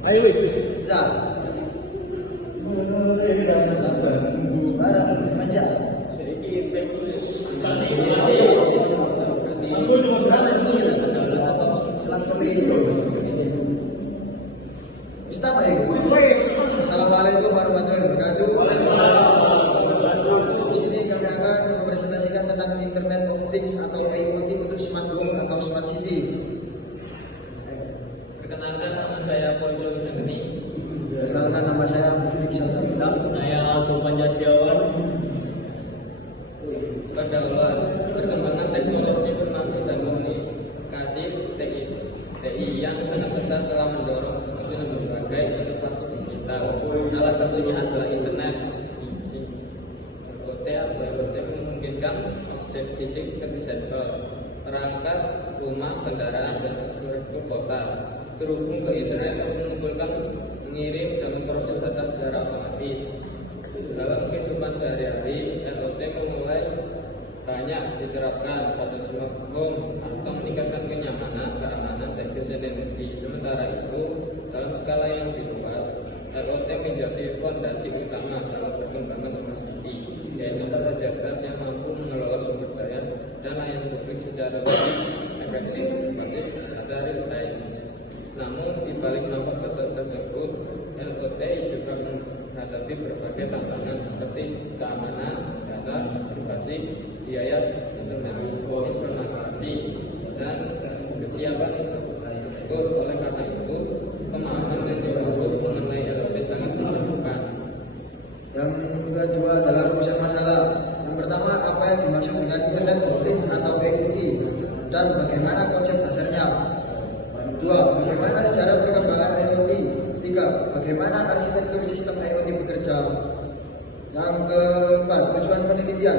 Ayo wis. Za. Barang manja. Assalamualaikum warahmatullahi wabarakatuh. Di sini kami akan mempresentasikan tentang Internet of Things atau IoT untuk smart home atau smart city. Perkenalkan, nama saya Pojo Wisageni. Perkenalkan, nama saya Felix Syafiqah. Saya Aldo Panjastiawan. Pergaulan perkembangan teknologi informasi dan komunikasi TI yang sangat besar telah mendorong munculnya berbagai inovasi digital. Salah satunya adalah internet. IoT atau IoT memungkinkan objek fisik seperti sensor, perangkat rumah, kendaraan, dan infrastruktur kota terhubung ke internet untuk mengumpulkan, mengirim, dan memproses data secara otomatis. Dalam kehidupan sehari-hari, IoT mulai banyak diterapkan pada smart home atau meningkatkan kenyamanan, keamanan, dan energi. Sementara itu, dalam skala yang lebih luas, IoT menjadi fondasi utama dalam perkembangan smart city, yaitu tata cerdas yang mampu mengelola sumber daya dan layanan publik secara lebih efektif berbasis data real time. Namun, di balik nampak besar tersebut, IoT juga menghadapi berbagai tantangan seperti keamanan data, privasi, biaya internet, informasi, dan kesiapan infrastruktur. Oleh karena itu, pemahaman dan pengetahuan mengenai IoT sangat diperlukan. Yang kedua adalah rumusan masalah. Yang pertama, apa yang dimaksud dengan Internet of Things atau IoT dan bagaimana konsep dasarnya. Dua, bagaimana secara perkembangan IoT. Tiga, bagaimana arsitektur sistem IoT bekerja. Yang keempat, tujuan penelitian.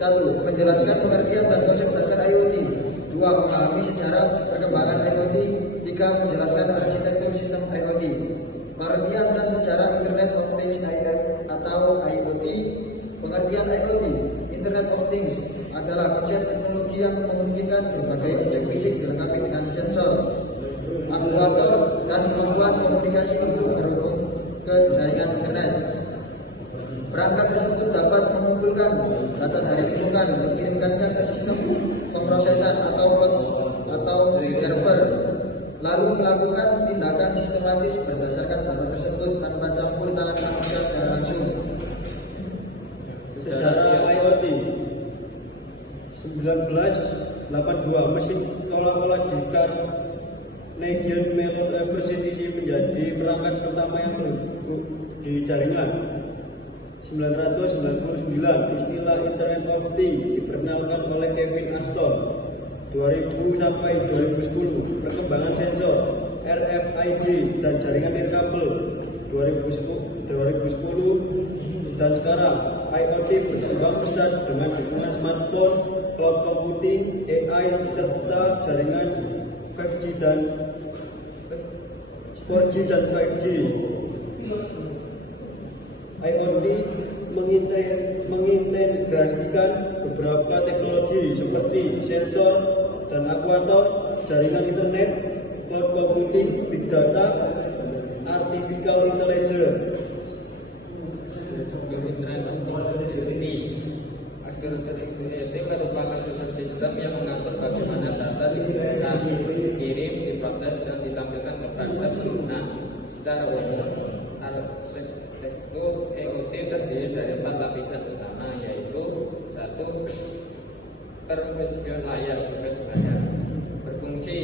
Satu, menjelaskan pengertian dan konsep dasar IoT. Dua, memahami sejarah perkembangan IoT. Tiga, menjelaskan arsitektur sistem IoT. Pengertian dan sejarah Internet of Things atau IoT. Pengertian IoT, Internet of Things, adalah konsep teknologi yang memungkinkan berbagai objek fisik dilengkapi dengan sensor, aktuator, dan kemampuan komunikasi untuk terhubung ke jaringan internet. Perangkat tersebut dapat mengumpulkan data dari lingkungan, mengirimkannya ke sistem pemrosesan atau server, lalu melakukan tindakan sistematis berdasarkan data tersebut tanpa campur tangan manusia secara langsung. Sejarah IoT 1982, mesin olah-olah di Carnegie Mellon University menjadi perangkat pertama yang terhubung di jaringan. 1999, istilah Internet of Things diperkenalkan oleh Kevin Ashton. 2000 sampai 2010, perkembangan sensor, RFID, dan jaringan nirkabel. 2010 dan sekarang, IoT berkembang pesat dengan dukungan smartphone, cloud computing, AI, serta jaringan 4G dan 5G. IoT mengintegrasikan beberapa teknologi seperti sensor dan aktuator, jaringan internet, cloud computing, big data, artificial intelligence. Arsitektur IoT merupakan sistem yang mengatur bagaimana data dikumpulkan, dikirim, diproses, dan ditampilkan kepada pengguna. Secara umum, arsitektur IoT terdiri dari 4 lapisan utama, yaitu 1. Pervisian layar berfungsi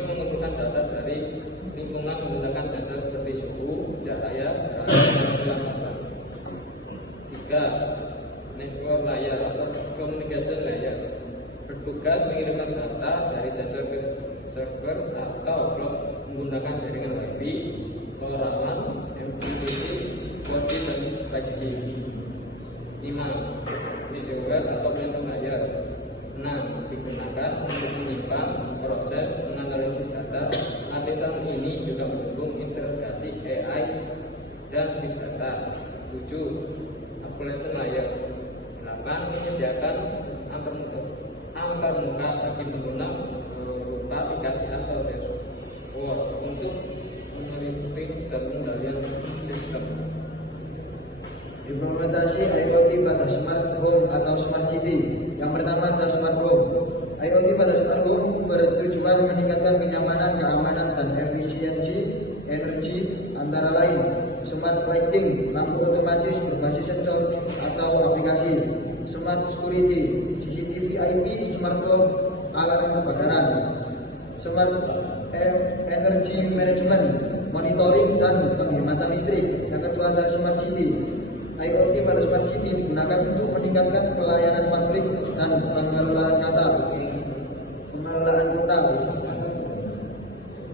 mengumpulkan data dari lingkungan menggunakan sensor seperti suhu, cahaya, dan keselamatan. 3. Network layer atau communication layer bertugas mengirimkan data dari sensor ke server atau cloud menggunakan jaringan Wi-Fi, LoRaWAN, MPLS, 4G, dan 5G. 5. Middleware atau platform layer. 6. Digunakan untuk menyimpan, proses, menganalisis data. Lapisan ini juga mendukung integrasi AI dan big data. 7. Application layer. 8. Menyediakan antar muka bagi pengguna berupa aplikasi atau dashboard untuk Implementasi IoT pada smart home atau smart city. Yang pertama adalah smart home. IoT pada smart home bertujuan meningkatkan kenyamanan, keamanan, dan efisiensi energi antara lain smart lighting, lampu otomatis berbasis sensor atau aplikasi, smart security, CCTV IP, smart home, alarm kebakaran, smart energy management, monitoring dan penghematan listrik. Yang kedua adalah smart city. IoT pada smart city digunakan untuk meningkatkan pelayanan publik dan pengelolaan kota.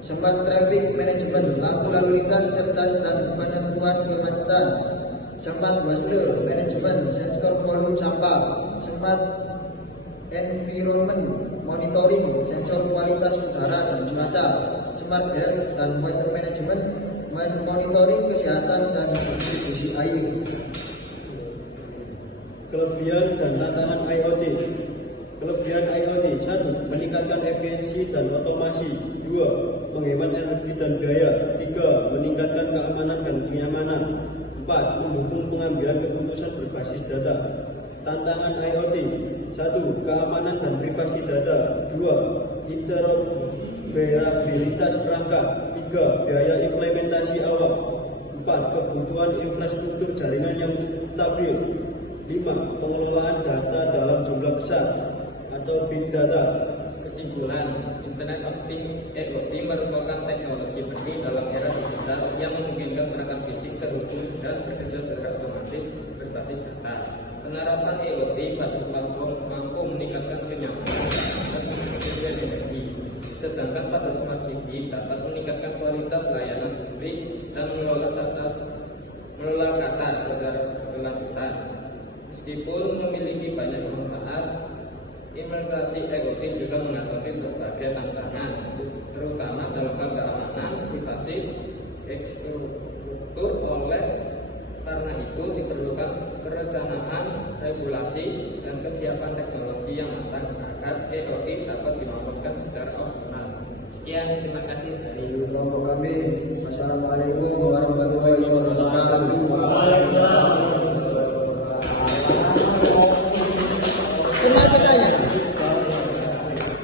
Smart traffic management, lampu lalu lintas, cerdas dan penentuan kemacetan. Smart waste management, sensor volume sampah. Smart environment monitoring, sensor kualitas udara dan cuaca. Smart air dan water management, monitoring kesehatan dan distribusi air. Kelebihan dan tantangan IoT. Kelebihan IoT: 1. Meningkatkan efisiensi dan otomasi. 2. Menghemat energi dan biaya. 3. Meningkatkan keamanan dan kenyamanan. 4. Mendukung pengambilan keputusan berbasis data. Tantangan IoT: 1. Keamanan dan privasi data. 2. Interoperabilitas perangkat. 3. Biaya implementasi awal. 4. Kebutuhan infrastruktur jaringan yang stabil. 5. Pengelolaan data dalam jumlah besar atau big data. Kesimpulan, Internet of Things (IoT) merupakan teknologi baru dalam era digital yang memungkinkan perangkat fisik terhubung dan bekerja secara otomatis berbasis data. Penerapan IoT pada smartphone mampu meningkatkan kenyamanan dan efisiensi energi, sedangkan pada smart city dapat meningkatkan kualitas layanan publik dan mengelola kata secara berkelanjutan. Meskipun memiliki banyak manfaat, implementasi IoT juga menghadapi berbagai tantangan, terutama dalam hal keamanan, privasi, infrastruktur. Oleh karena itu diperlukan perencanaan, regulasi, dan kesiapan teknologi yang matang agar IoT dapat dimanfaatkan secara optimal. Sekian, terima kasih dari kelompok kami. Wassalamualaikum warahmatullahi wabarakatuh. Terima kasih.